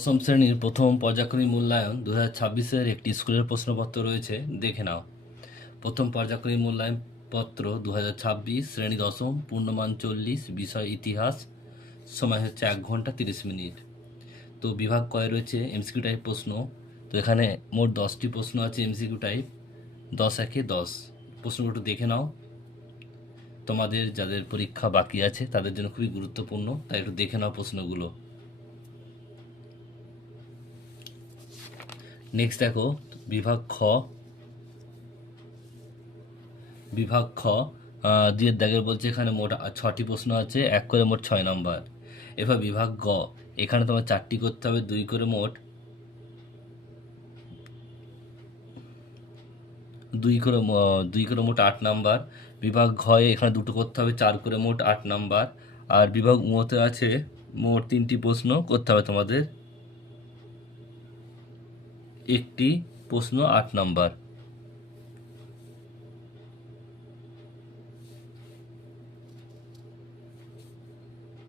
দশম শ্রেণীর প্রথম পর্যায়ক্রমিক মূল্যায়ন 2026-এর একটি স্কুলের প্রশ্নপত্র রয়েছে, দেখে নাও। প্রথম পর্যায়ক্রমিক মূল্যায়ন পত্র 2026, শ্রেণী দশম, পূর্ণমান 40, বিষয় ইতিহাস, সময় হচ্ছে 1 ঘন্টা 30 মিনিট। তো বিভাগ কয় রয়েছে এমসিকিউ টাইপ প্রশ্ন। তো এখানে মোট 10টি প্রশ্ন আছে এমসিকিউ টাইপ, 10 একে 10। প্রশ্নগুলো একটু দেখে নাও, তোমাদের যাদের পরীক্ষা বাকি আছে তাদের জন্য খুবই গুরুত্বপূর্ণ, তাই একটু দেখে নাও প্রশ্নগুলো। নেক্সট দেখো বিভাগ খ। বিভাগ খ দুইয়ের দাগের বলছে এখানে মোট 6টি প্রশ্ন আছে, 1 করে মোট 6 নাম্বার। এবার বিভাগ গ, এখানে তোমার 4টি করতে হবে, 2 করে মোট 8 নাম্বার। বিভাগ ঘ এখানে 2টো করতে হবে, 4 করে মোট 8 নাম্বার। আর বিভাগ উতে আছে মোট 3টি প্রশ্ন করতে হবে তোমাদের, একটি প্রশ্ন 8 নাম্বার।